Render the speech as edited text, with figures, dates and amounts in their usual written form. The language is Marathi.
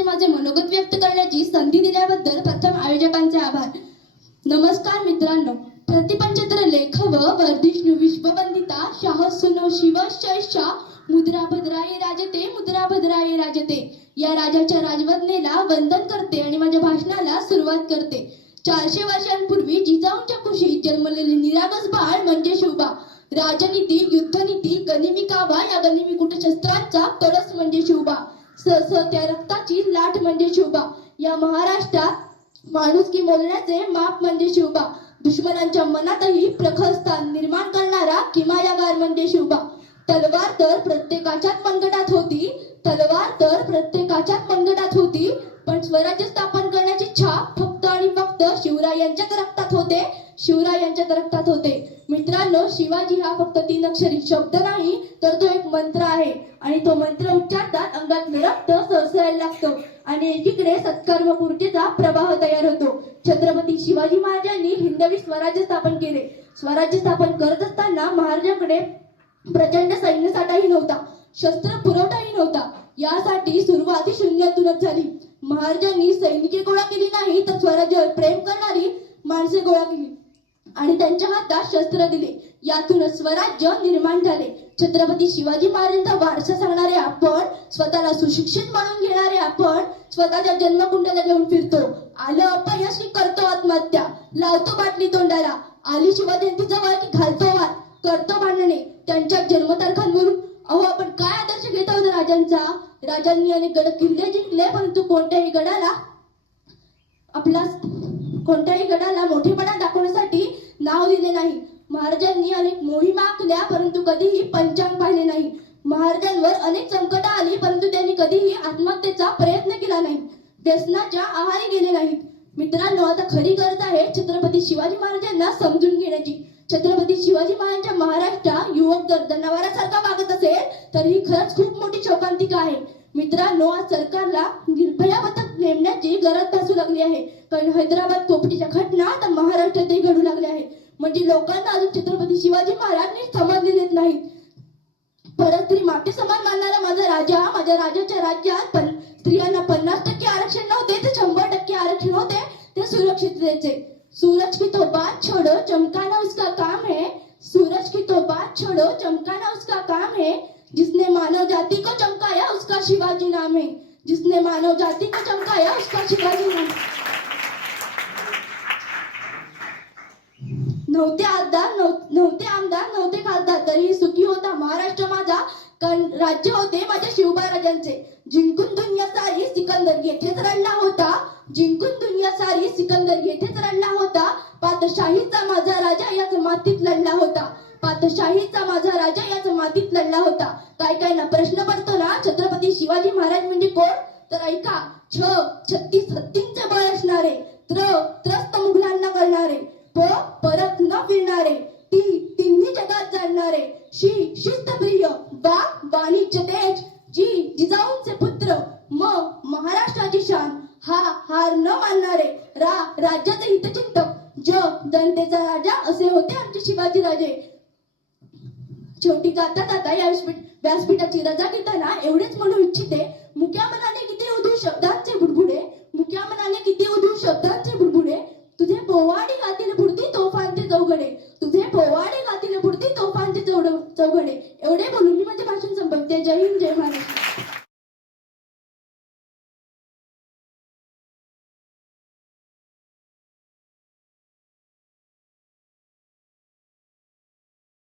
असे माझे मनोगत व्यक्त करण्याची संधी दिल्याबद्दल प्रथम आयोजकांचे आभार. नमस्कार मित्रांनो, प्रतिपंचत्र लेख व वर्धिष्णू विश्ववंदिता शाह सुनो शिव शैषा मुद्रा भद्राये राजते मुद्रा भद्राये राजते या राजाच्या राजवंदनेला वंदन करते आणि माझ्या भाषणाला सुरुवात करते. 400 वर्षांपूर्वी जिजाऊंच्या कुशीत जन्मलेले निरागस बाळ म्हणजे शिवबा. राजनीती, युद्धनीती, गनिमी कावा या गनिमी कुटशस्त्रांचा कळस म्हणजे शिवबा. त्या रक्ताची लाट म्हणजे शिवबा. या महाराष्ट्रात माणुसकी मोजण्याचे माप म्हणजे शिवबा. दुश्मनांच्या मनातही प्रखर स्थान निर्माण करणारा किमयागार म्हणजे शिवबा. तलवार तर प्रत्येकाच्याच मनगटात होती, तलवार तर प्रत्येकाच्याच मनगटात होती, पण स्वराज्य स्थापन करण्याची छाप फक्त आणि फक्त शिवरायांच्याच रक्तात होते, शिवरायांच्याच रक्तात होते. मित्रांनो, शिवाजी हा फक्त 3 अक्षरी शब्द नाही, तर तो एक मंत्र आहे आणि तो मंत्र उच्चारतात अंगात रक्त सळसळायला लागतं आणि एकीकडे सत्कर्मपूर्तीचा प्रवाह तयार होतो. छत्रपती शिवाजी महाराजांनी हिंदवी स्वराज्य स्थापन केले. स्वराज्य स्थापन करत असताना महाराजांकडे प्रचंड सैन्यसाठाही नव्हता, शस्त्र पुरवठाही नव्हता. यासाठी सुरुवात ही शून्यातूनच झाली. महाराजांनी सैनिके गोळा केली नाही, तर स्वराज्यावर प्रेम करणारी माणसे गोळा केली आणि त्यांच्या हातात शस्त्र दिले. यातूनच स्वराज्य निर्माण झाले. छत्रपती शिवाजी महाराजांचा वारसा सांगणारे आपण, स्वतःला सुशिक्षित म्हणून घेणारे आपण, स्वतःच्या जन्मकुंडाला घेऊन फिरतो. आलं अपयश की करतो आत्महत्या, लावतो बाटली तोंडाला, आली शिवजयंती जवळ की घालतो वाद, करतो भांडणे त्यांच्या जन्मतारखांवरून. अहो, आपण काय आदर्श घेत आहोत राजांचा? राजांनी अनेक गड किल्ले जिंकले, परंतु कोणत्याही गडाला मोठेपणा दाखवण्यासाठी नाव दिले नाही. महाराजांनी अनेक मोहिमा आखल्या, परंतु कधीही पंचांग पाहिले नाही. महाराजांवर अनेक संकट आली, परंतु त्यांनी कधीही आत्महत्येचा प्रयत्न केला नाही, व्यसनाच्या आहारी गेले नाहीत. मित्रांनो, आता खरी गरज आहे छत्रपती शिवाजी महाराजांना समजून घेण्याची. छत्रपती शिवाजी महाराजांच्या महाराष्ट्रात युवक जर जनावरांसारखा वागत असेल तर ही खरंच खूप मोठी शोकांतिका आहे. मित्रांनो, आज सरकारला निर्भया पथक नेमण्याची गरज भासू लागली आहे, कारण हैदराबाद पोपटीच्या घटना आता महाराष्ट्रातही घडू लागल्या आहेत. म्हणजे लोकांना अजून छत्रपती शिवाजी महाराजांनी समजले देत नाहीत. परत स्त्री माते समान मानणारा माझा राजा, माझ्या राजाच्या राज्यात स्त्रियांना 50% आरक्षण नव्हते, ते 100% आरक्षण होते. ते सुरक्षिततेचे. सूरज की तो बात छोड़ो, चमकाना उसका काम है. सूरज की तो बात छोड़ो, चमकाना उसका काम है. जिसने मानव जाति को चमकाया उसका शिवाजी नाम है. जिसने मानव जाति को चमकाया उसका शिवाजी नाम है. नव्हते आमदार नव्हते खासदार, तरीही सुखी होता महाराष्ट्र माझा, कारण राज्य होते माझ्या शिवबा राजांचे. जिंकून दुनिया सारी सिकंदर येथेच रडला होता, जिंकून दुनिया सारी सिकंदर येथेच रडला होता. पातशाहीचा माझा राजा याच मातीत लढला होता, पातशाहीचा माझा राजा याच मातीत लढला होता. काय ना प्रश्न पडतो ना, छत्रपती शिवाजी महाराज म्हणजे कोण? तर ऐका, 36 हत्तींचे बळ असणारे, त्रस्त मुघलांना करणारे, परत न फिरणारे, तिन्ही जगात जाणणारे, शिस्तप्रिय, वाणिज्य तेज, जिजाऊंचे पुत्र, महाराष्ट्राची शान, हार न मानणारे, राज्याचे हितचिंतक, जनतेचा राजा असे होते आमचे शिवाजी राजे. शेवटी जाता या व्यासपीठाची रजा घेताना एवढेच म्हणू इच्छिते, मुक्या मनाने किती उधू शब्दांचे बुडबुडे, मुक्या मनाने किती उधू शब्दांचे बुडबुडे, तुझे पोवाडे गातील पुरती तोफांचे चौघडे, तुझे पोवाडे गातील पुरती तोफांचे चौघडे. एवढे बोलून मी माझे भाषण संपवते. जय हिंद, जय महाराष्ट्र.